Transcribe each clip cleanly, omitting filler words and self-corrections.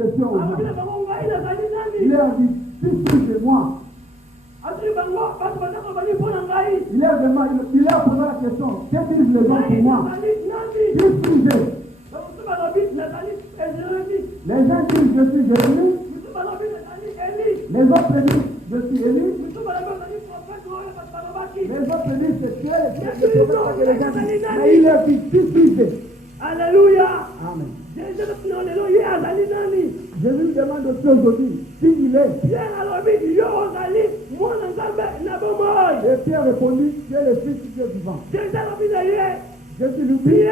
question aux gens. Il leur dit, si c'est moi. Il leur posé la question, qu'est-ce qu'ils les ont pour moi? Qui suis-je? Les gens disent, je suis Jérémie. Les autres disent, je suis Élie. Les autres disent, c'est Dieu. Mais il leur dit, qui suis-je? Alléluia. Amen. Jésus lui demande aussi aujourd'hui qui il est. Et Pierre répondit, tu es le Fils du Dieu vivant. Jésus lui dit,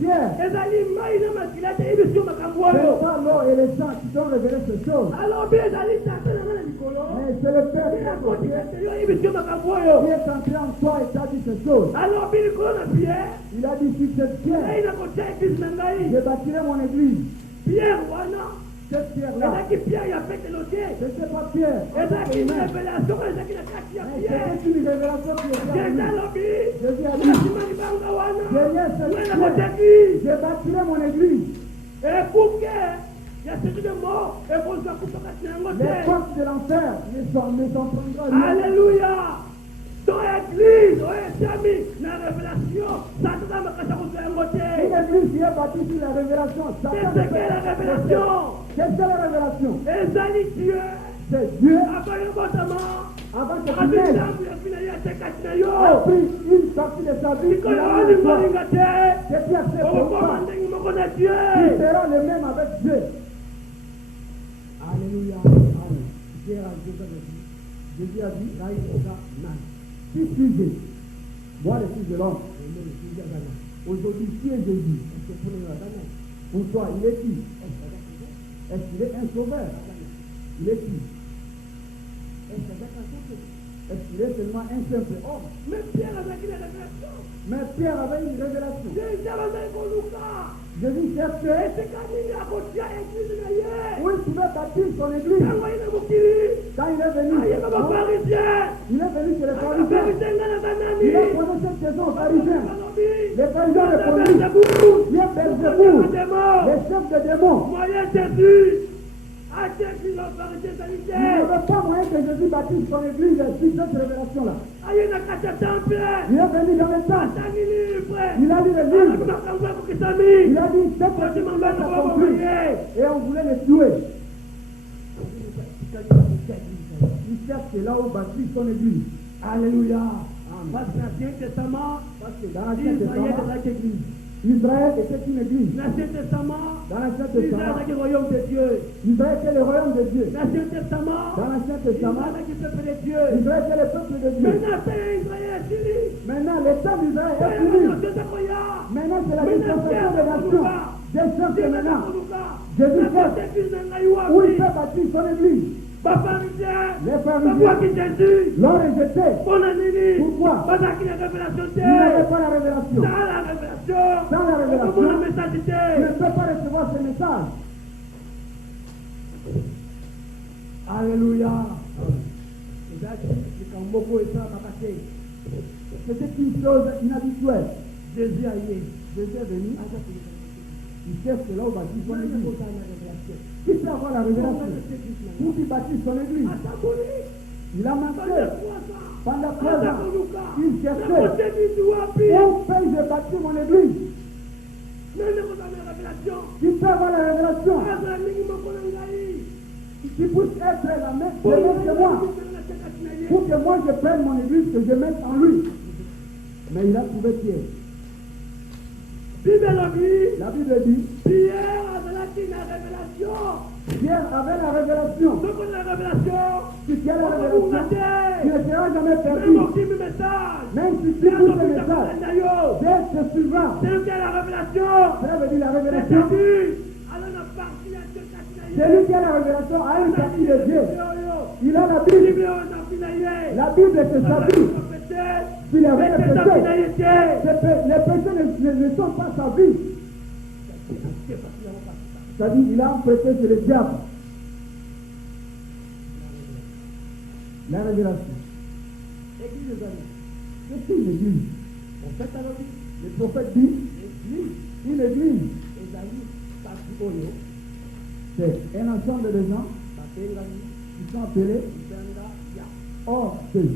Pierre, c'est pas l'eau et les gens qui t'ont révélé ces choses. Mais c'est le Père qui est entré en toi et t'a dit ces choses. Il a dit, si c'est Pierre, je bâtirai mon église. Cette pierre-là, c'était pas Pierre. C'était une révélation qui était Jésus a dit, je bâtirai mon église. Les portes de l'enfer ne s'entrendront. Alléluia. Dans l'église, la révélation, une église qui est bâtie sur la révélation. Qu'est-ce que la révélation? Qu'est-ce que la révélation? C'est Dieu. Avant que tu naisses, a pris une partie de sa vie. C'est qui accepte pour toi. Tu seras le même avec Dieu. Alléluia. Amen. Jésus a dit, qui suis-je? Moi, le Fils de l'homme. Aujourd'hui, qui est Jésus? Pour toi, il est qui? Est-ce qu'il est un sauveur? Il est qui? Est-ce qu'il est seulement un simple homme? Mais Pierre avait une révélation. Mais Pierre avait une révélation. Jésus cherchait où il pouvait bâtir son église. Quand il est venu, il est venu chez les pharisiens. Il a posé cette question aux pharisiens. Les pharisiens répondaient, il est Belzéboul, les chefs de démons. Il n'y avait pas moyen que Jésus bâtisse son église sur cette révélation-là. Il est venu dans le temple. Il a lu le livre. Il a dit, c'est que tu m'en vas accomplir. Et on voulait le tuer. Il cherche là où bâtit son église. Alléluia. Parce que dans l'Ancien Testament, Israël était une église. Dans l'Ancien Testament, Israël était le royaume de Dieu. Israël était le royaume de Dieu. Dans l'Ancien Testament, Israël était le peuple de Dieu. Maintenant, le temps d'Israël est fini. Maintenant, c'est la dispensation des nations. Des chefs de maintenant. Jésus cherche où il peut bâtir son église. Les pharisiens l'ont rejeté. Pourquoi? Il n'avait pas la révélation. Sans la révélation, tu ne peux pas recevoir ce message. Alléluia. C'était une chose inhabituelle. Jésus est venu. Il cherche là où bâtit son église. Qui peut avoir la révélation? Où il bâtit son église? Il a manqué. Pendant 3 ans, il cherchait. Où peux-je bâtir mon église? Qui peut avoir la révélation? Qui puisse être la même que moi. Pour que moi je prenne mon église, que je mette en lui. Mais il a trouvé Pierre. La Bible dit, Pierre avait la révélation. Pierre avait la révélation. Si tu as la révélation, tu ne seras jamais perdu. Même si tu écoutes le message, Dieu te suivra. C'est lui qui a la révélation. Ça veut dire la révélation. C'est lui qui a la révélation à une partie de Dieu. Il a la Bible. La Bible c'est sa vie. S'il avait les péchés, les péchés ne sont pas sa vie. C'est-à-dire qu'il a prêté sur le diable. La révélation. Église des amis. Qu'est-ce qu'une église? Le prophète dit, une église. C'est un ensemble de gens qui sont appelés hors d'eux.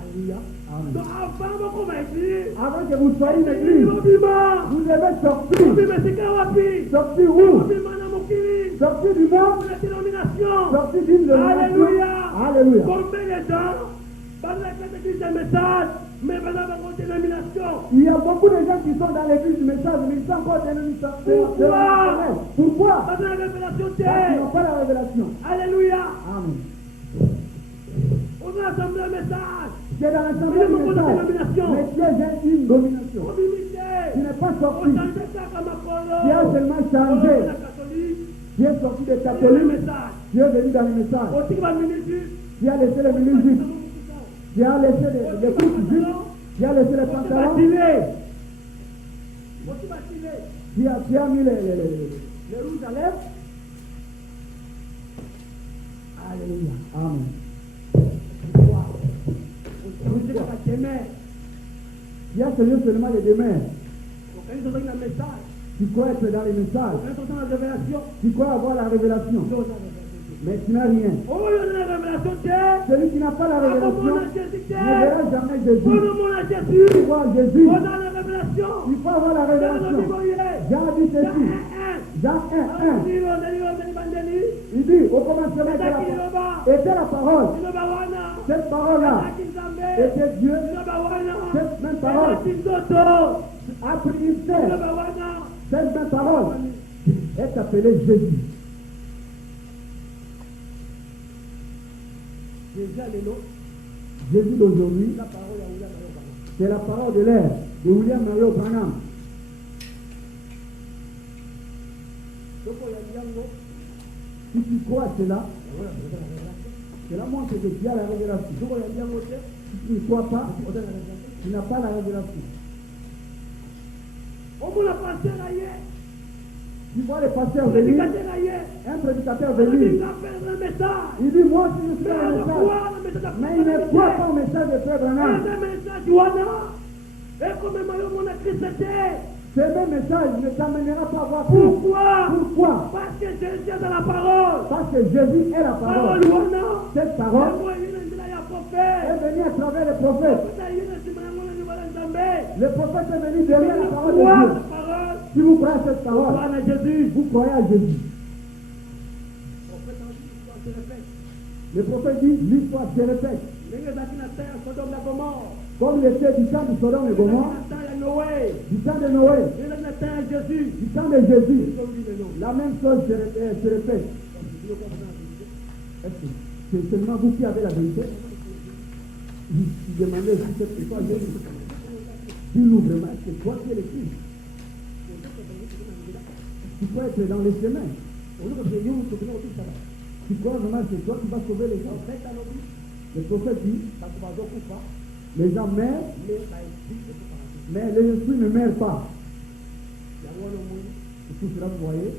Alléluia. Amen. Donc avant qu'on va écrire, Avant que vous soyez une église, vous devez sortir. Sortir où? Sortir du monde. Sortir d'une dénomination. Alléluia. Alléluia. Combien de gens pendant que tu dis des messages, mais pendant votre dénomination? Il y a beaucoup de gens qui sont dans l'église du message, mais ils sont encore dénominationnels. Pourquoi? Pendant la révélation, Parce qu'ils n'ont pas la révélation. Alléluia. Amen. On a assemblé un message. C'est dans l'assemblée du message. Mais tu es une domination. Tu n'es pas sorti. Tu as seulement changé. Tu es sorti des catholiques. Tu es venu dans le message. Tu as laissé les ministres. Tu as laissé les couches justes. Tu as laissé les pantalons. Tu as mis les rouges à lèvres. Alléluia. Amen. Tu as seulement les demeures. Tu crois être dans les messages. Tu crois avoir la révélation. Mais tu n'as rien. Celui qui n'a pas la révélation ne verra jamais Jésus. Tu vois Jésus. Il faut avoir la révélation. Jean dit ceci. Jean 1. Il dit au commencement était la parole. Cette parole-là était Dieu. Cette même parole a pris une terre. Cette même parole est appelée Jésus. Jésus d'aujourd'hui, c'est la parole de l'ère de William Mario Branham. Si tu crois à cela, cela montre que tu as la révélation. Si tu ne crois pas, tu n'as pas la révélation. Tu vois les pasteurs venir, un prédicateur venir. Il dit, moi aussi je suis un message. Mais il ne croit pas au message de Frère Branham. Ce même message ne t'amènera pas à voir plus. Pourquoi? Parce que Jésus est dans la parole. Parce que Jésus est la parole. Cette parole est venue à travers les prophètes. Le prophète est venu derrière la parole de Dieu. Si vous croyez à cette parole, vous croyez à Jésus. Le prophète dit, l'histoire se répète. Comme il était du temps de Sodome et Gomorrhe, du temps de Noé, du temps de Jésus, la même chose se répète. Est-ce que c'est seulement vous qui avez la vérité? Il demandait si c'est pourquoi Jésus. Dis-nous vraiment, c'est toi qui es le Christ. Tu peux être dans les chemins. Tu crois vraiment que c'est toi qui vas sauver les gens. Le prophète dit, les gens meurent, mais les esprits ne meurent pas. Et tout cela, vous voyez,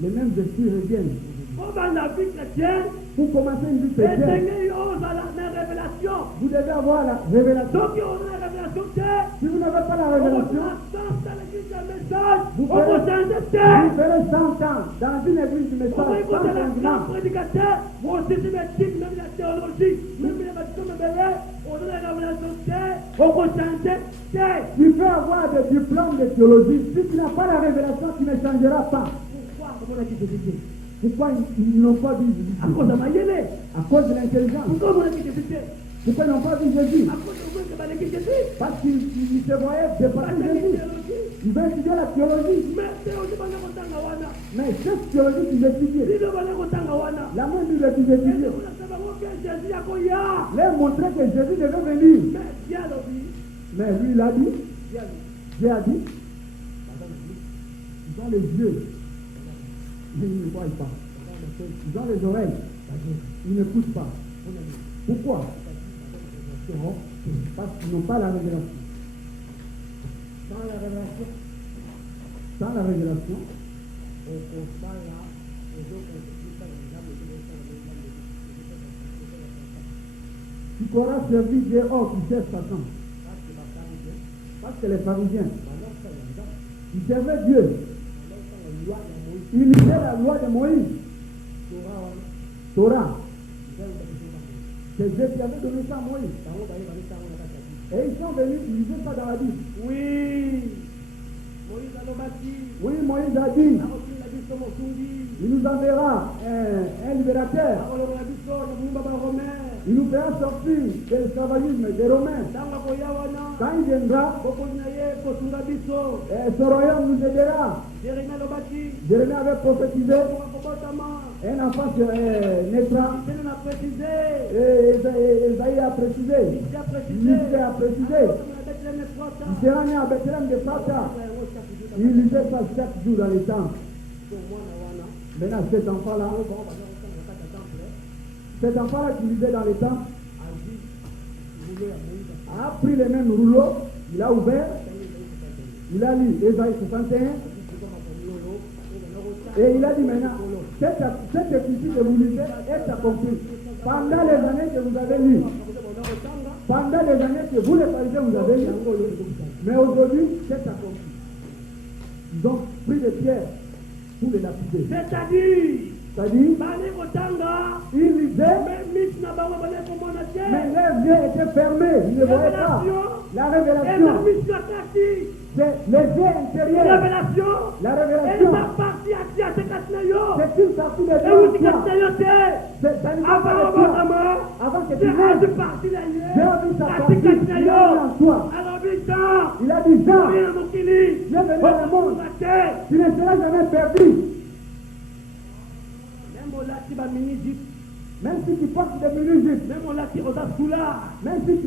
les mêmes esprits reviennent. Pour commencer une vie chrétienne, vous devez avoir la révélation. Si vous n'avez pas la révélation, vous ferez 100 ans dans une église du message sans changement. Tu peux avoir des diplômes de théologie. Si tu n'as pas la révélation, tu ne changeras pas. Pourquoi ils n'ont pas vu Jésus? À cause de l'intelligence. Pourquoi ils n'ont pas vu Jésus? Parce qu'ils se voyaient dépasser Jésus. Ils veulent étudier la théologie. Mais cette théologie qu'ils étudiaient, la même Bible qu'ils étudiaient, leur montrait que Jésus devait venir. Mais lui, il a dit, Dieu a dit, ils ont les yeux, mais ils ne voient pas. Ils ont les oreilles, ils n'écoutent pas. Pourquoi? Parce qu'ils n'ont pas la révélation. Sans la révélation, tu pourras servir Dieu hors du chef Satan. Parce que les pharisiens, ils servaient Dieu. il lisait la loi de Moïse. Torah. C'est Dieu qui avait donné ça à Moïse. Et ils sont venus, ils lisaient ça dans la Bible. Oui. Moïse a bâti. Oui, Moïse a dit, il nous enverra un libérateur. Il nous fera sortir de l'esclavagisme des Romains. Quand il viendra, ce royaume nous aidera. Jérémie avait prophétisé, un enfant naîtra. Et Esaïe a précisé, Michée a précisé, il sera né à Bethléem de Pata. Il lisait ça chaque jour dans les temples. Maintenant, cet enfant-là qui lisait dans les temples a pris les mêmes rouleaux, il a ouvert, il a lu Esaïe 61 et il a dit maintenant, cette écriture que vous lisez est accomplie. Pendant les années que vous avez lu, pendant les années que vous les pharisiens vous avez lu, mais aujourd'hui, c'est accompli. Ils ont pris des pierres pour les lapider. C'est-à-dire, ils lisaient, mais leurs yeux étaient fermés, ils ne voyaient pas. La révélation, c'est les yeux intérieurs. La révélation, c'est une partie de Dieu. Ça ne va pas de toi. Avant que tu naisses, Dieu a vu sa partie, il a mis en toi. Il a dit, Jean, viens venir dans le monde. Tu ne seras jamais perdu. Même si tu portes des mini-jupes, même si tu es un soulard, même si tu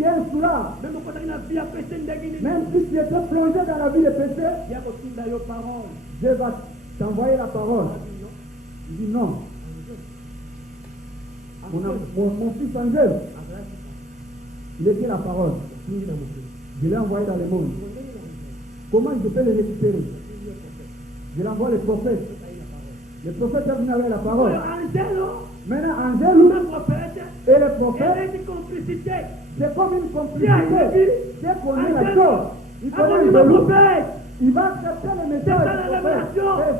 es plongé dans la vie de péché, Dieu va t'envoyer la parole. Il dit non. Mon fils Angèle, il était la parole. Je l'ai envoyé dans le monde. Comment je peux le récupérer? Je l'envoie les prophètes. Les prophètes est venu avec la parole. Maintenant, Angèle et les prophètes, c'est comme une complicité. C'est connaît la chose. Il connaît le loup. Il va accepter le message. C'est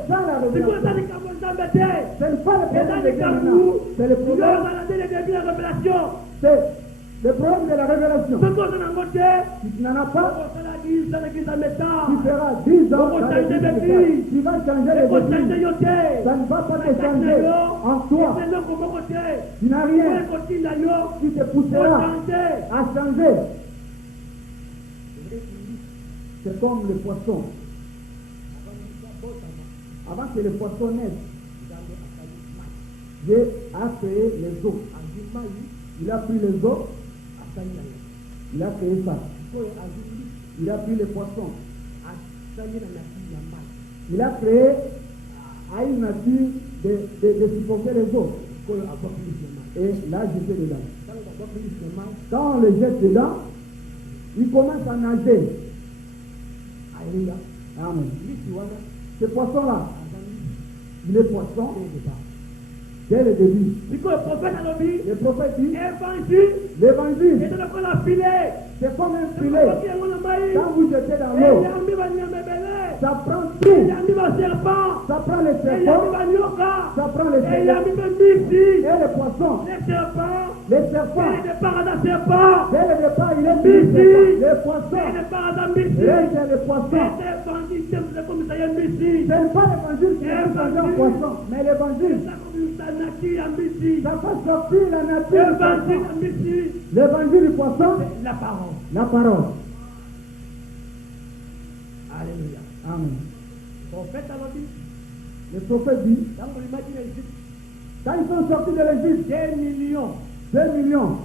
ça la révélation. Ce n'est pas le problème de Dieu maintenant. C'est le problème. C'est le problème de la révélation. Si tu n'en as pas, tu feras 10 ans dans l'église. Tu vas changer les églises. Ça ne va pas te changer en toi. Tu n'as rien qui te poussera à changer. C'est comme le poisson. Avant que le poisson naisse, Dieu a créé les eaux. Il a pris les eaux, il a créé ça. Il a pris les poissons. Il a créé à une nature de supporter les eaux. Et là, jeté dedans. Quand on les jette dedans, il commence à nager. Amen. Ce poisson-là, il est poisson dès le début. Le prophète dit, l'évangile, c'est comme un filet. Quand vous jetez dans l'eau, ça prend tout. Ça prend les serpents, ça prend les serpents et les poissons. Les serpents, dès le départ, il est mis. Les poissons, les poissons. Ce n'est pas l'évangile qui est changé en poisson, mais l'évangile, ça fait sortir la nature. L'évangile du poisson, la parole. Alléluia. Amen. Le prophète dit, quand ils sont sortis de l'Égypte, 2 millions,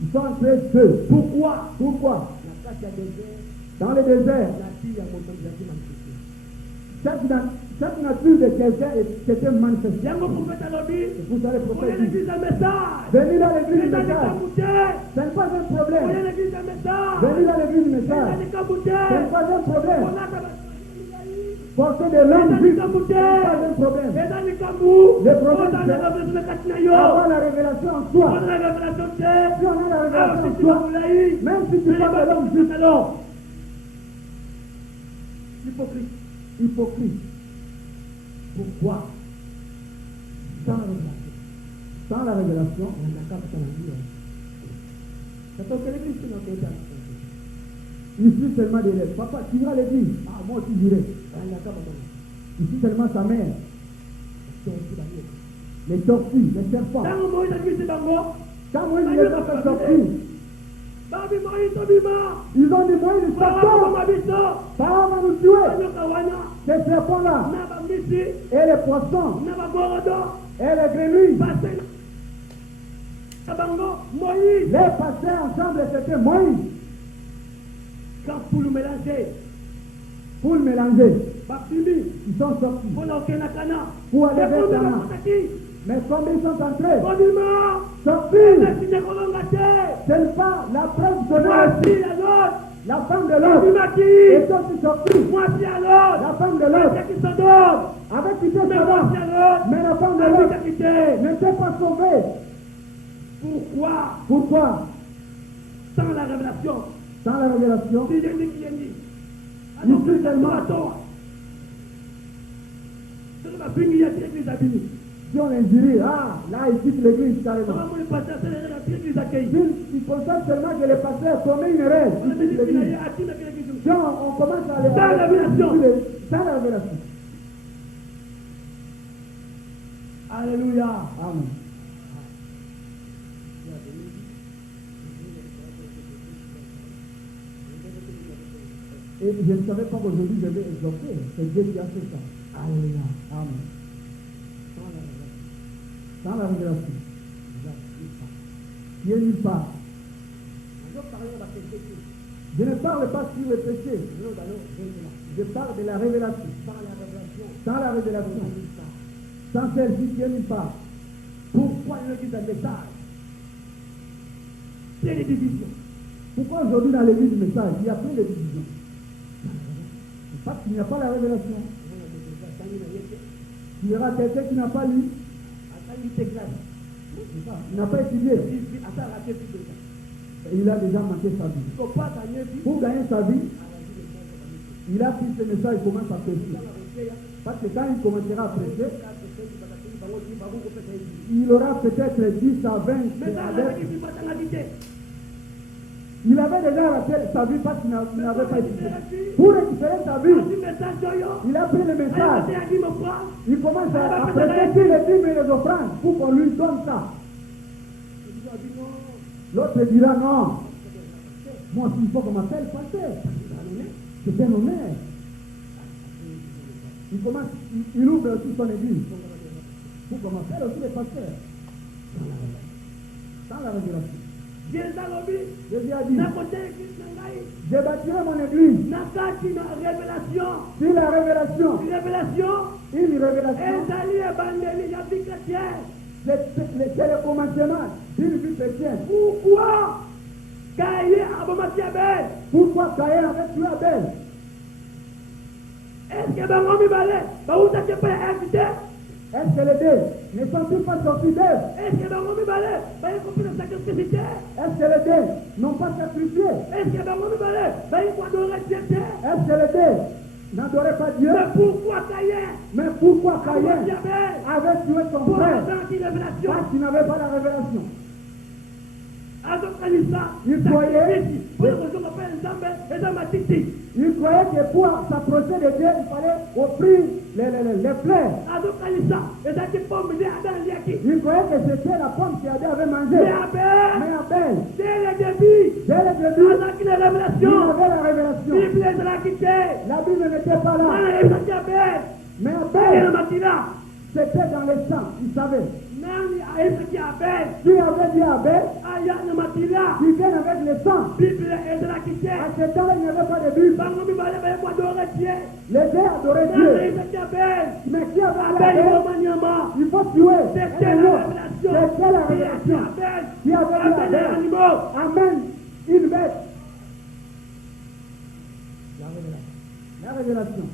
ils sont entrés 2. Pourquoi? Dans le désert, chaque nature de quelqu'un était manifestée. C'est pour ça le prophète dit, venez dans l'église du message. Ce n'est pas un problème. Venez dans l'église du message. Ce n'est pas un problème. Porter des langues vives, ce n'est pas un problème. Le problème, c'est avoir la révélation en soi. Si on a la révélation en soi, même si tu parles de langue vive, hypocrite. Pourquoi? Sans la révélation. Sans la révélation, On n'a qu'à faire la vie. C'est ton télévision qui n'a pas été à la ici seulement des lèvres. Papa, tu iras l'église. Ah, moi aussi j'irai. On n'a qu'à faire Ici seulement sa mère. Les tortues, les serpents. Quand Moïse a dit c'est bango, Quand Moïse les a fait sortir, Babi Moïse Obima, ils ont dit Moïse, Pharaon Pharaon Mabito, va nous tuer. Kawana, Ces serpents-là, Naba Misi, et les poissons, Naba Borodo, et les grenouilles, Passé, Kabango, Moïse, les passaient ensemble et c'était Moïse. quand pour le mélanger, Pour le mélanger, Baptimi, ils sont sortis. pour l'Okenakana, Pour aller vers pour Tama. Mais comme ils sont entrés, Obima, sortis, ce n'est pas la preuve de voici l'autre. alors, La femme de l'autre Obima qui, est aussi sortie. voici alors, La femme de l'autre qui se donne, avait quitté mais sa voici femme. alors, Mais la femme de David a l'autre quitté. n'était pas sauvée. Pourquoi? Pourquoi? Sans la révélation, Sans la révélation, si j'ai dit qui est dit, Nous alors que sommes tellement- à toi, c'est ma fille qui a dit l'église à Bini. si on l'injurie, ah, là, il quitte l'église carrément. Comment le pasteur, c'est l'église à Kéi. Il constate seulement que le pasteur commet une erreur. On a Il dit quitte qu'il l'église. a dit l'église. Si on commence à les Sans la révélation. Sans la révélation. Alléluia. Amen. Et je ne savais pas qu'aujourd'hui je vais exhorter. C'est Dieu qui a fait ça. Alléluia. Amen. Sans la révélation, Sans la révélation. il n'y a nulle part. Qui est nulle part. On doit parler de quelque chose. Je ne parle pas sur le péché. Nous allons révéler. Je parle de la révélation. Sans la révélation, Sans la révélation. on n'a nulle part. Sans celle-ci qui est nulle part. Pourquoi il y a un message? C'est les divisions. Pourquoi aujourd'hui dans l'église du message, il y a plein de divisions? C'est parce qu'il n'y a pas la révélation. Tu verras quelqu'un qui n'a pas lu, il n'a pas étudié, et il a déjà manqué sa vie. Pour gagner sa vie, il a pris ce message, il commence à prêcher. Parce que quand il commencera à prêcher, il aura peut-être 10 à 20 adeptes. Il avait déjà raté sa vie parce qu'il n'avait pas étudié. Pour récupérer sa vie, il a pris le message. Il commence à prêcher sur les dîmes et les offrandes pour qu'on lui donne ça. L'autre dira non. Moi, s'il faut qu'on m'appelle pasteur, c'est un honneur. Il commence, il ouvre aussi son église pour qu'on m'appelle aussi les pasteurs. Sans la révélation. Jésus a dit, je bâtirai mon église sur la révélation. Une révélation, c'est le commencement d'une vie chrétienne. Pourquoi Caïn a bombardier Abel? Pourquoi Caïn avait tué Abel? Est-ce que ben on balait? Ben où t'as pas invité? Est-ce que les deux ne sont-ils pas sortis d'Ève? Est-ce que ben on balait? Ben il faut le sacrifice. Est-ce que les deux n'ont pas sacrifié? Est-ce que ben on balait? Ben il faut adorer Dieu. Est-ce que les deux n'adoraient pas Dieu? Mais pourquoi Caïn? Mais pourquoi Caïn Abel avait tué son pour frère? la révélation. Parce qu'il n'avait pas la révélation. Il croyait. Il croyait que pour s'approcher de Dieu, il fallait offrir les fleurs. Il croyait que c'était la pomme qu'Adam avait mangée. Mais Abel, Dès le début, dès le début, il il avait la révélation. La Bible n'était pas là. Mais Abel, c'était dans le sang, il savait. Qui avait dit à Abel, qui vient avec le sang. À ce temps-là, il n'y avait pas de Bible. Les deux adoraient Dieu. Mais qui avait Abel, il faut tuer. C'était la révélation. Qui avait dit à Abel, amène une bête. La révélation.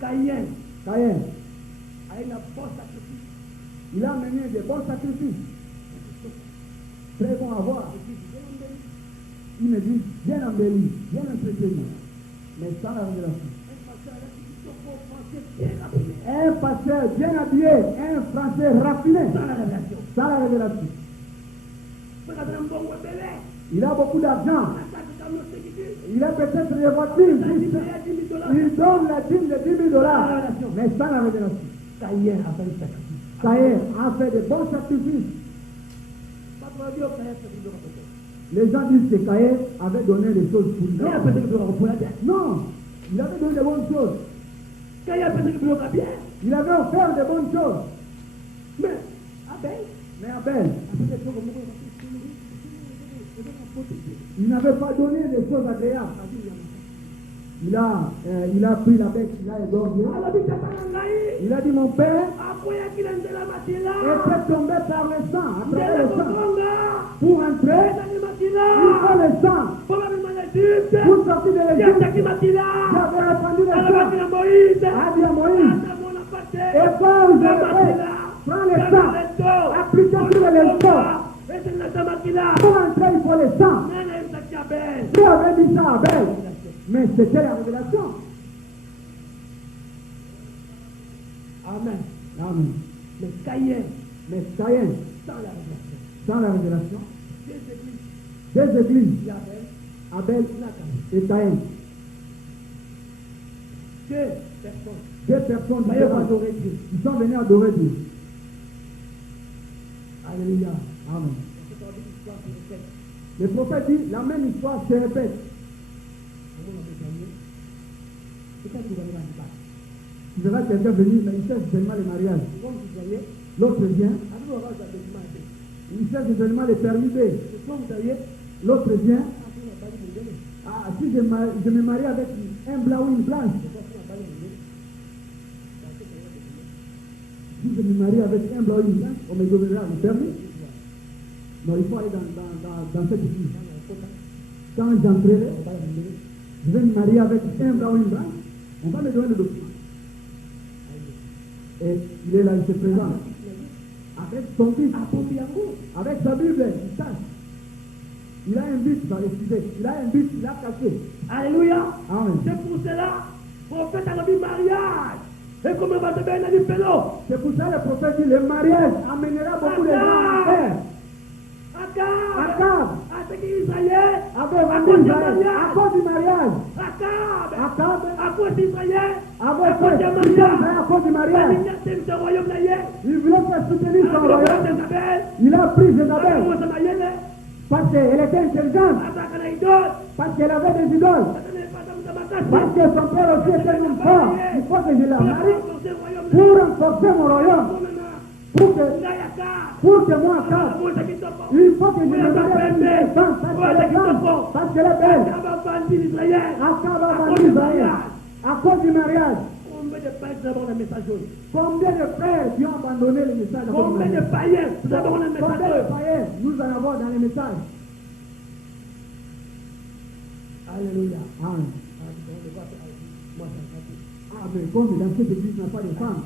Caïn. Il a amené des bons sacrifices. Très bon à voir. Une église bien embellie, bien entretenue. Mais sans la révélation. Un pasteur bien habillé, un français raffiné. Sans la révélation. Sans la révélation. Il a beaucoup d'argent. Il a peut-être des voitures. Il donne la dîme de 10 000 $. Mais sans la révélation. Caïn a fait de bons sacrifices. Les gens disent que Caïn avait donné des choses pour lui. Non, il avait donné de bonnes choses. Il avait offert de bonnes choses. Mais Abel, il n'avait pas donné des choses agréables. Il a pris la bête, il a égorgé. Il a dit, mon père était tombé par le sang, à travers le sang. Pour entrer, il faut le sang. Pour sortir de l'Égypte, j'avais répandu le sang. A dit à Moïse, et quand vous avez prends le sang, appliquez sur le sang. Pour entrer, il faut le sang. Dieu avait dit ça à Abel. Mais c'était la révélation. Amen. Amen. Mais Caïn, sans la révélation, deux églises, deux églises, Abel et Caïn, deux personnes qui sont venues adorer Dieu. Alléluia. Amen. Le prophète dit, la même histoire se répète. Tu verras quelqu'un venir, mais il cherche seulement le mariage. L'autre vient, il cherche seulement le permis B. L'autre vient, ah, si je me marie avec un blanc ou une blanche, si je me marie avec un blanc ou une blanche, on me donnera le permis. Non, il faut aller dans cette église. Quand j'entrerai, je vais me marier avec un blanc ou une blanche, on va me donner le document. Et il est là, il se présente. Avec son fils, avec sa Bible, il sache. Il a un but dans les sujets. Il a un but, il a caché. Alléluia. Amen. C'est pour cela, prophète a dit mariage. Et comme on va te faire un pélo. C'est pour ça que le prophète dit le mariage amènera beaucoup de gens à faire. Akab avait vendu Israël à cause du mariage. Akab à cause d'Israël, avait fait à cause du mariage. Il voulait faire soutenir son royaume. Il a pris Jézabel parce qu'elle était intelligente, parce qu'elle avait des idoles, parce que son père aussi était un homme fort. Il faut que je la marie pour renforcer mon royaume. Pour que moi, Akab, il faut que je me marie avec une femme parce qu'elle est grande, parce qu'elle est belle. Akab a vendu Israël à cause du mariage. Combien de frères qui ont abandonné le message? Combien de païens nous avons dans le Combien de païens nous en avons dans les messages? Alléluia. Amen. Ah, mais comme dans cette église n'a pas de femmes,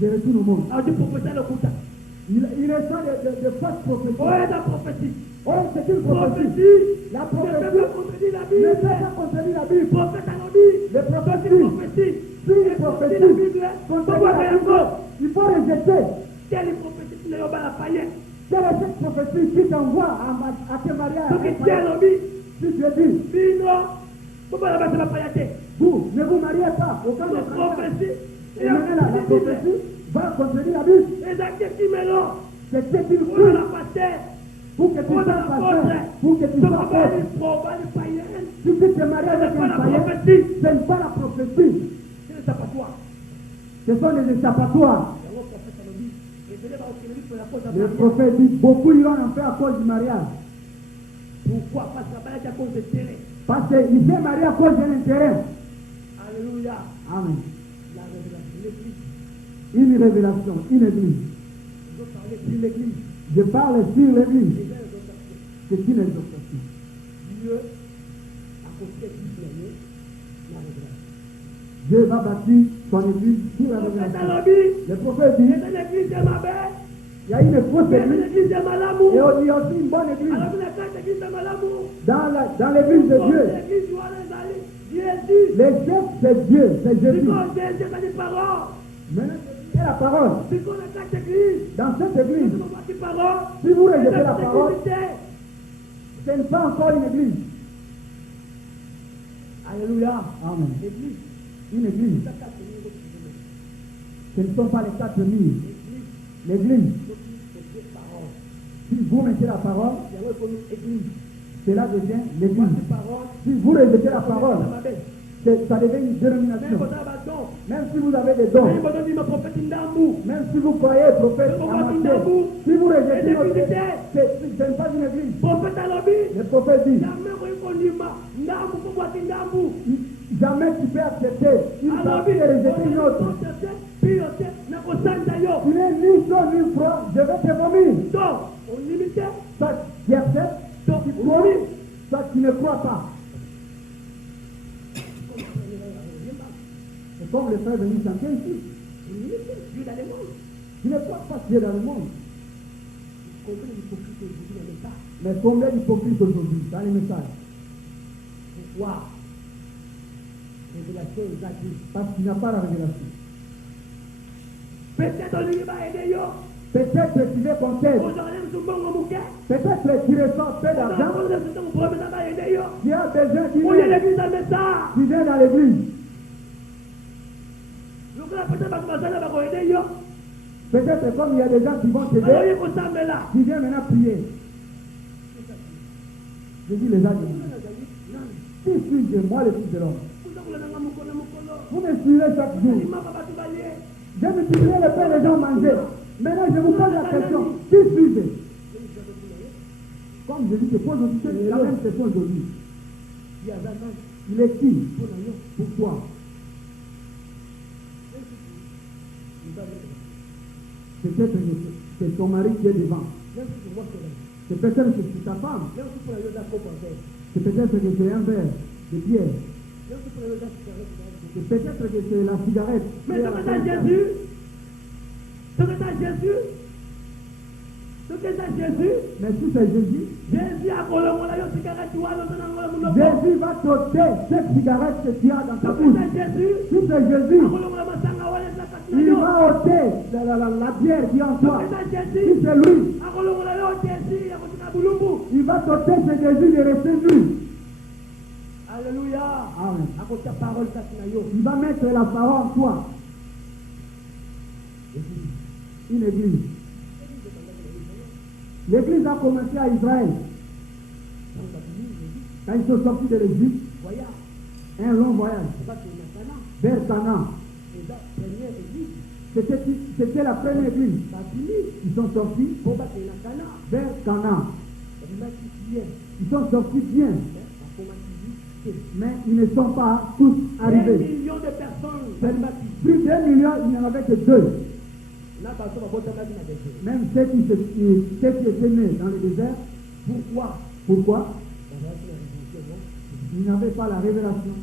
je retourne au monde. Il reçoit de fausses prophéties. Oh, la prophétie. Oh, c'est une prophétie. La prophétie ne peut pas contredire la Bible. Les prophéties. Si les prophéties contredisent la Bible, il faut rejeter. Quelle est prophétie qui n'est pas la païenne? Quelle est cette prophétie qui t'envoie à te marier à un païen? Si tu dis, vous ne vous mariez pas au cas de prophétie. Et maintenant la prophétie va contredire la Bible. C'est une cure pour que tu sois pasteur, pour que tu sois apôtre. Si tu te maries avec un païen, ce n'est pas la prophétie. Ce sont des échappatoires. Le prophète dit, beaucoup iront en faire à cause du mariage. Pourquoi? Parce que à cause de terrain. Parce qu'il s'est marié à cause d'un intérêt. Alléluia. Amen. La révélation, l'église. Une révélation, une église. Je parle sur l'église. Je parle sur l'église. C'est une exhortation. Dieu a construit la révélation. Dieu va bâtir son église sur la révélation. Le prophèt dit, il y a une fausse église et il y a aussi une bonne église. Dans l'église de Dieu, Jésus. Le chef, c'est Dieu, c'est Jésus. C'est quand Jésus a dit parole. Maintenant, c'est la parole. C'est qu'on a cette église. Dans cette église, C'est parole. si vous rejetez la parole, C'est ce n'est pas encore une église. Alléluia. Amen. L'église. Une église. Ce ne sont pas les 4 murs. L'église. Si vous mettez la parole, cela devient l'église. Si vous rejetez la parole, ça devient une dénomination. Même si vous avez des dons, même si vous croyez prophète amateur, si vous rejetez notre église, ce n'est pas une église. Le prophète dit, jamais tu peux accepter une partie et rejeter une autre. Tu n'es ni chaud ni froid, je vais te vomir. Soit tu acceptes, tu crois, soit tu ne crois pas. C'est comme le frère venu chanter ici. Tu ne crois pas que Dieu est dans le monde. Mais combien d'hypocrites aujourd'hui dans les messages? Pourquoi? Révélation est gratuite. Parce qu'il n'y a pas la révélation. Peut-être tu veux qu'on t'aide. Peut-être tu reçois peu d'argent. Tu as besoin qui vient dans l'église. Peut-être comme il y a des gens qui vont t'aider, qui viennent maintenant prier. Je dis les gens, qui suis-je, moi le Fils de l'homme? Vous me suivez chaque jour. Je multiplié le pain, les gens mangeaient. Maintenant, je vous pose la question, qui suis-je? Comme je dis, je pose aussi la même question aujourd'hui. Il est qui? Pourquoi? Peut-être que c'est ton mari qui est devant. C'est peut-être que c'est ta femme. C'est peut-être que c'est un verre de bière. C'est peut-être que c'est la cigarette. Mais ce que c'est Jésus. Ce que c'est Jésus. Ce que c'est Jésus. Mais si c'est Jésus, Jésus a cigarette. Jésus va t'ôter cette cigarette que tu as dans ta bouche. Si c'est Jésus, il va ôter la bière qui est en toi. Si c'est lui, il va t'ôter ce désir de rester nu. Alléluia. Amen. Parole, il va mettre la parole en toi. Une église. L'église a commencé à Israël. Quand ils sont sortis de l'Égypte, un long voyage vers Canaan. C'était la première église. Ils sont sortis vers Canaan. Ils sont sortis bien. Mais ils ne sont pas tous arrivés. 1 million de personnes. Plus d'1 million, il n'y en avait que 2. Même ceux qui étaient nés dans le désert. Pourquoi? Ils n'avaient pas la révélation.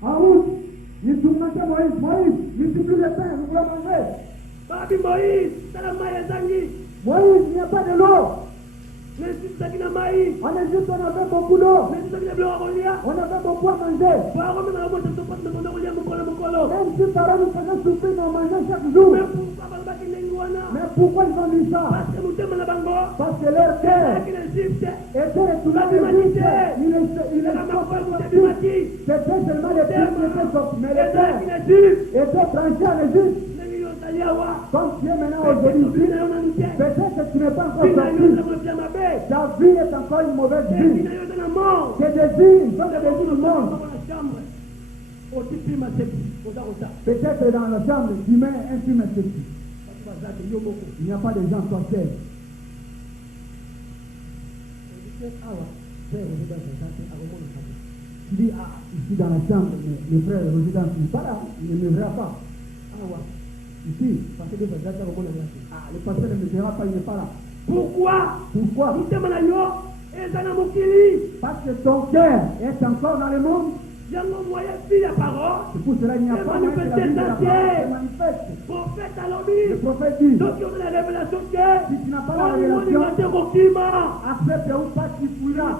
En route, ils tourmentaient Moïse, multiplie le pain, nous voulons manger. Moïse, il n'y a pas de l'eau. En Égypte, on avait beaucoup d'eau. On avait beaucoup à manger. Même si Pharaon nous faisait souffrir, nous mangeons chaque jour. Mais pourquoi ils ont dit ça? Parce que leur cœur était retourné en Égypte. Il est sorti. C'était seulement les pieds qui étaient sortis. Mais les cœurs étaient tranchés en Égypte. Comme tu es maintenant aujourd'hui, peut-être que tu n'es pas encore sorti. Ta vie est encore une mauvaise vie. Tes désirs sont des désirs du monde. Peut-être dans la chambre, tu mets un film esthétique. Il n'y a pas de gens sorciers. Tu dis, ici dans la chambre, le frère résident, il n'est pas là, il ne me verra pas. Ici, le pasteur ne me verra pas, il n'est pas là. Pourquoi? Parce que ton cœur est encore dans le monde. C'est pour cela qu'il n'y a pas moyen que la vie de la parole se manifeste. Le prophète dit, si tu n'as pas la révélation, accepte ou pas, tu fouilleras.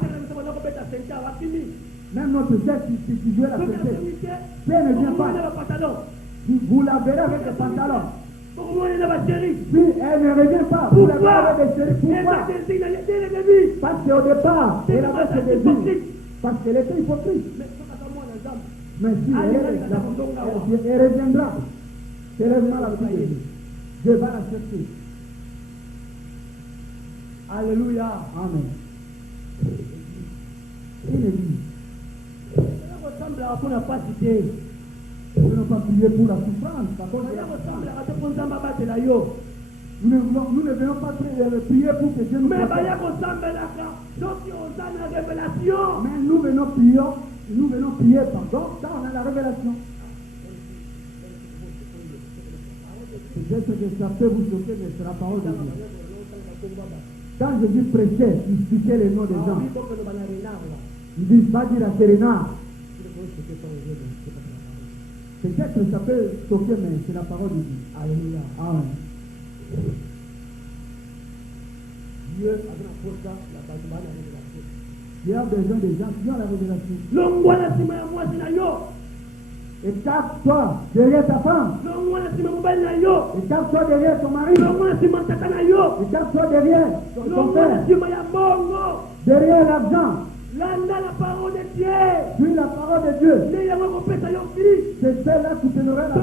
Même notre chef qui jouait la société, si elle ne vient pas, vous la verrez avec les pantalons. Si elle ne revient pas, vous la verrez avec des chéris. Pourquoi? Parce qu'au départ, elle avait ses désirs. Parce qu'elle était hypocrite. Mais si elle reviendra, sérieusement la vie de Dieu. Dieu va la chercher. Alléluia. Amen. Il est dit. On n'a pas cité. Nous ne pas prier pour la souffrance. Nous ne venons pas prier pour que Dieu nous protège. Mais nous venons prier, pardon, quand on a la révélation. Peut-être que ça peut vous choquer, mais c'est la parole de Dieu. Quand Jésus prêchait, il citait les noms des gens. Il dit, va dire à Serena. Peut-être que ça peut choquer, mais c'est la parole de Dieu. Alléluia. Amen. Dieu a besoin des gens qui ont la révélation. Écarte-toi derrière ta femme. Écarte-toi derrière ton mari. Écarte-toi derrière ton père. Derrière l'argent. La parole de Dieu. Puis la parole de Dieu. C'est celle-là qui te donnera la vie.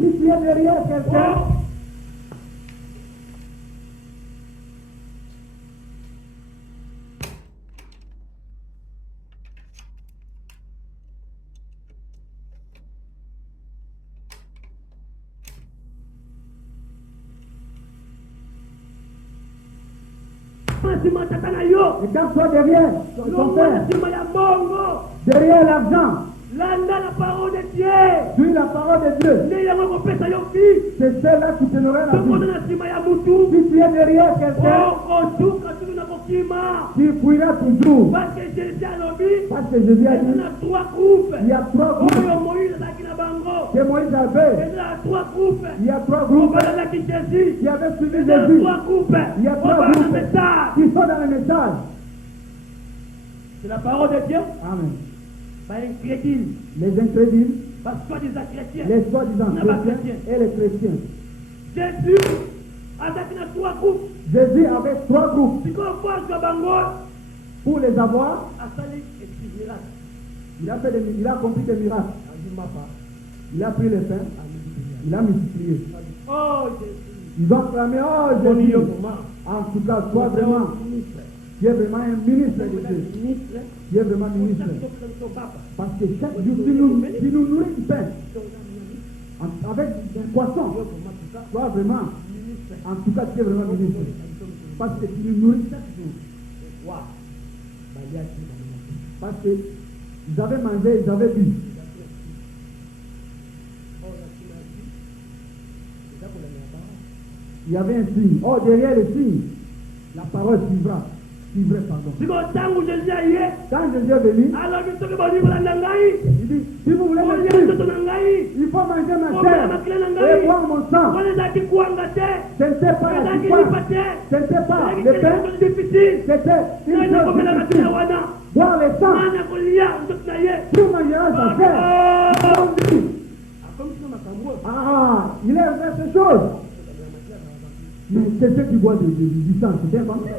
Si tu es derrière quelqu'un. Et quand toi derrière ton père, derrière l'argent, la parole de Dieu. Puis la parole de Dieu. C'est celle-là qui te donnera la vie. Si tu es derrière quelqu'un, tu fuiras toujours. Parce que Jésus a dit, il y a trois groupes que Moïse avait. Il y a trois groupes qui avaient suivi Jésus. Il y a trois groupes qui sont dans le message. C'est la parole de Dieu. Amen. Les incrédules, les soi-disant chrétiens et les chrétiens. Jésus avait trois groupes. Pour les avoir, il a accompli des miracles. Il a pris les pains, il a multiplié. Ils ont clamé, oh Jésus. En tout cas, toi vraiment, tu es vraiment un ministre de Dieu. Tu es vraiment ministre. Parce que chaque jour, si nous nourrit du pain, avec un poisson, toi vraiment, en tout cas, tu es vraiment ministre. Parce que tu nous nourris chaque jour. Parce qu'ils avaient mangé, ils avaient bu. Il y avait un signe. Oh, derrière le signe, la parole suivra. Pardon. Quand Jésus est venu, il dit, si vous voulez me suivre, il faut manger ma chair et boire mon sang. Ce n'était pas la victoire, ce n'était pas le pain, c'était une chose difficile. Boire le sang, tu mangeras sa chair. Ah, il est fait ces choses. Mais c'est ceux qui boivent du sang, c'est un vampire.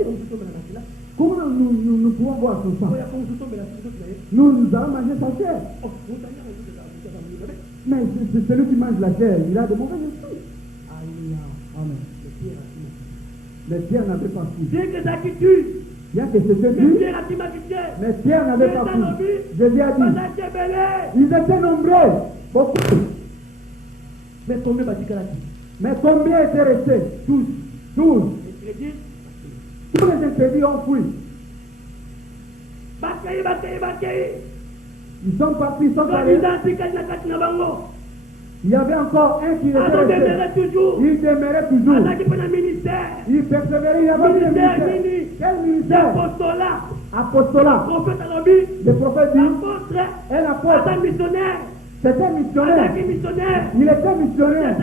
Comment nous pouvons voir son sang? Nous allons manger sa chair. Mais c'est celui qui mange la chair, il a de mauvais esprits. Amen. Mais Pierre n'avait pas su. Bien que c'était lui, mais Pierre n'avait pas su. Jésus a dit, ils étaient nombreux, beaucoup. Mais combien étaient restés? Tous. Tous les interdits ont fui. Ils sont partis, ils sont allés. Il y avait encore un qui était resté. Il demeurait toujours. Il persévérait. Il y avait un ministère. Quel ministère? Apostolat. Le prophète dit apôtre. un missionnaire. C'était missionnaire. Il était missionnaire.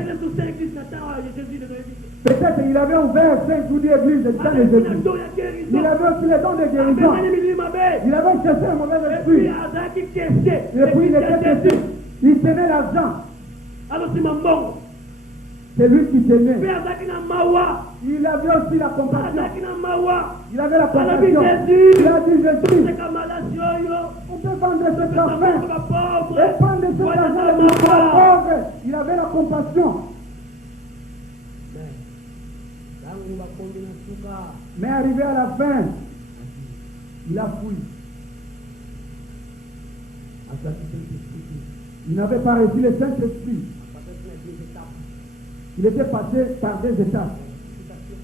Peut-être qu'il avait ouvert 5 ou 10 églises dans les églises. Il avait aussi les dons de guérison. Il avait chassé un mauvais esprit. Et puis il était cassé. Il tenait l'argent. C'est lui qui tenait. Il avait aussi la compassion. Il avait la compassion. Il a dit Jésus, on peut vendre cet argent et prendre cet argent et mettre à la pauvre. Il avait la compassion. Mais arrivé à la fin, il a fui. Il n'avait pas reçu le Saint-Esprit. Il était passé par des étapes.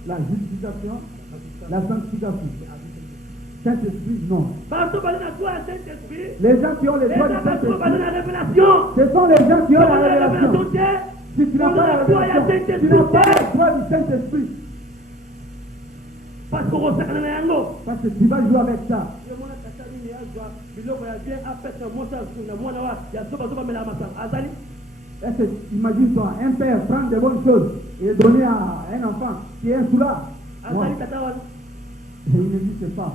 La justification, la sanctification. Saint-Esprit, non. Les gens qui ont les droits du Saint-Esprit, ce sont les gens qui ont la révélation. Si tu n'as pas la révélation, tu n'as pas le droit du Saint-Esprit. Parce que tu vas jouer avec ça. Imagine-toi, un père prend de bonnes choses et donner à un enfant qui est un soulard. Il n'existe pas.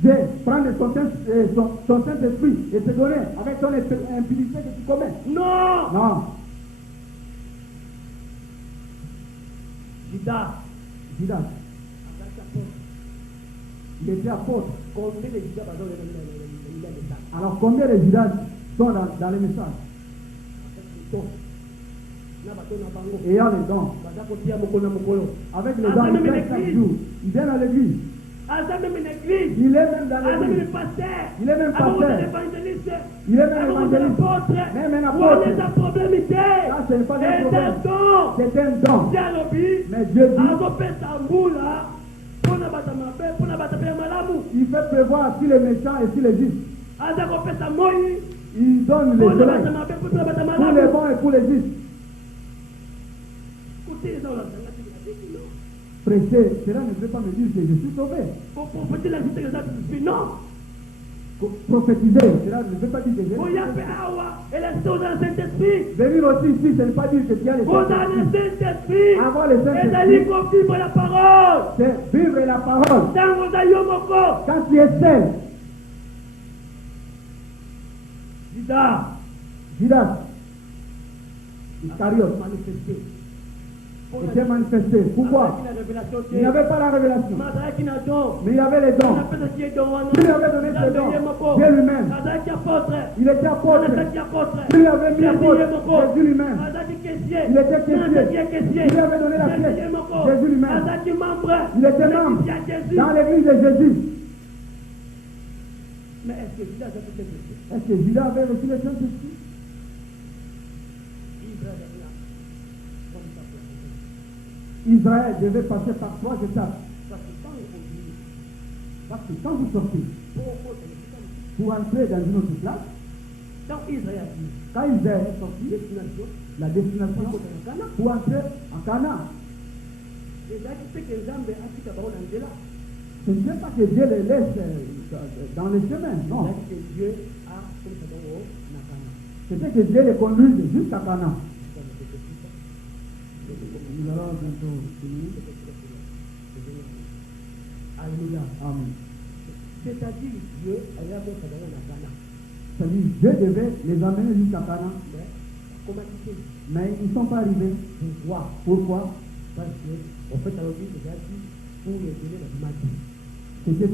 Dieu prend son Saint-Esprit et te donner avec ton impudicité que tu commets. Non. Non. Judas. Il était apôtre. Alors combien de Judas sont dans les messages? Ayant les dons. Avec les dons, il fait chaque jour. Il vient à l'église. Il est même dans l'église. Il est même pasteur. Il est même évangéliste. Même un apôtre. Ça, ce n'est pas un problème. C'est un don. Mais Dieu dit, il fait prévoir sur les méchants et sur les justes. Il donne les soleils pour les bons et pour les justes. Prêcher, cela ne veut pas me dire que je suis sauvé. Non. Prophétiser, cela ne veut pas dire que je suis sauvé. Venir aussi ici, ce n'est pas dire que tu as les Saint-Esprit. Avoir les Saint-Esprit, c'est vivre la parole. Quand tu es seul, Judas, Iscariote, était manifesté. Pourquoi? Il n'avait pas la révélation. Mais il avait les dons. Dieu lui avait donné ses dons. Dieu lui-même. Il était apôtre. Dieu lui avait mis apôtre. Jésus lui-même. Il était caissier. Dieu lui avait donné la pièce. Jésus lui-même. Il était membre dans l'église de Jésus. Mais est-ce que Judas avait reçu le Saint-Esprit? Israël devait passer par 3 étapes. Parce que quand vous sortez, pour entrer dans une autre place, quand Israël est sorti, la destination pour entrer en Canaan, ce n'est pas que Dieu les laisse dans les chemins, non. C'était que Dieu les conduise jusqu'à Canaan. Nous allons bientôt finir. Alléluia. Amen. C'est-à-dire Dieu avait fait Canaan. C'est-à-dire Dieu devait les amener jusqu'à Canaan. Mais ils ne sont pas arrivés. Pourquoi? Parce que, en fait, alors, il a dit pour les donner la magie. C'était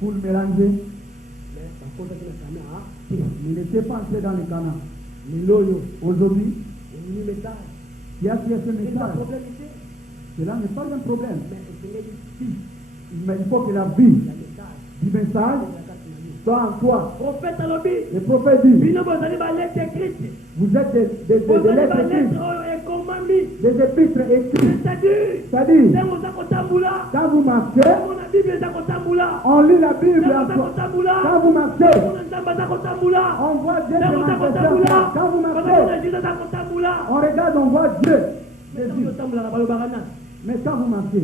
pour le mélanger. Mais par contre, il n'était pas entré dans le Canaan. Aujourd'hui, qui a fait ce message, cela n'est pas un problème. Mais il faut que la vie du message soit en toi. Le prophète dit, vous êtes des lettres écrites, des épîtres écrites. C'est-à-dire, quand vous marchez, on lit la Bible en soi. Quand vous marchez, on voit Dieu se manifester. Quand vous marchez, on regarde, on voit Dieu. Mais quand vous marchez,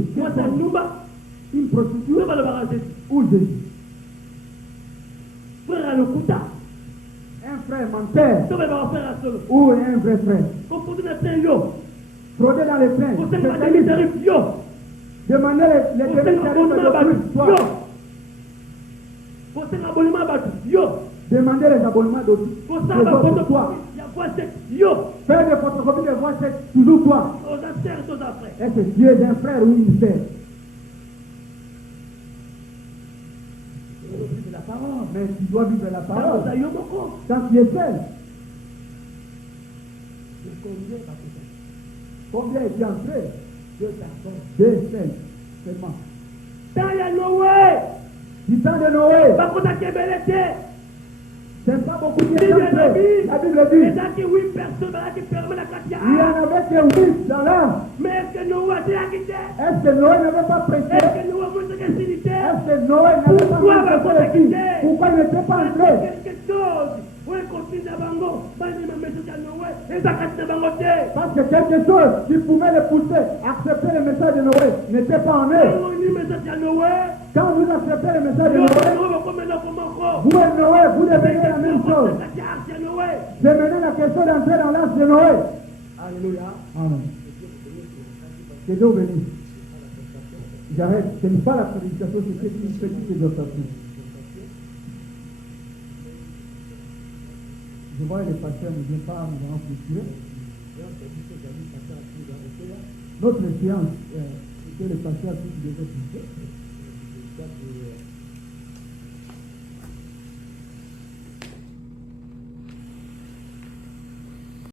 une prostituée Nous allons voir Jésus. ou Jésus. Frère à l'Okuta. Un frère menteur Nous allons voir frère à Solo. ou un vrai frère. Confondez la train yo. Frauder dans les trains. Vous savez pas des tarifs yo. Demander les Vous savez demi tarifs abonnement à de Batu. plus. Toi. Yo. Vous savez abonnement à Batu. Yo. Demander les abonnements d'autres. Vous savez la Toi. photocopie. Il y a quoi c'est yo. Faire des photocopies de voix, c'est toujours toi. Aux affaires, aux affaires. Est-ce que Dieu est un frère ou une sœur? C'est la parole. Mais tu dois vivre la parole. Ça y est, mon corps. Quand tu es seul, combien est-il entré? 2 personnes. 2 seuls seulement. Dans la Noé. Du temps de Noé, Par contre, à Kébélé, c'est pas beaucoup qui est entré. La Bible dit, il y a 8 personnes qui permettent la il y en avait que 8 dans l'âme. Mais est-ce que Noé a déjà quitté? Est-ce que Noé n'avait pas prêché? Est-ce que Noé a montré qu'il s'unité? Est-ce que Noé n'avait pas Pourquoi prêché va-t-on ici? quitter? Pourquoi il n'était pas entré? Quelque chose. Oui, continue d'abandon. Vas-y, ma message à Noé. Et ça casse d'abandon. Parce que quelque chose qui pouvait le pousser à accepter le message de Noé n'était pas en eux. Quand on dit message à Noé, Quand vous acceptez le message de Noé Noé, va comme maintenant comme encore. vous et Noé, vous devenez la même chose. C'est maintenant la question d'entrer dans l'âge de Noé. Alléluia. Amen. Que Dieu bénisse. J'arrête. Ce n'est pas la prédication, c'est une petite exhortation. Je vois les pasteurs ne viennent pas, nous allons clôturer. Notre séance, c'est que les pasteurs qui devaient clôturer.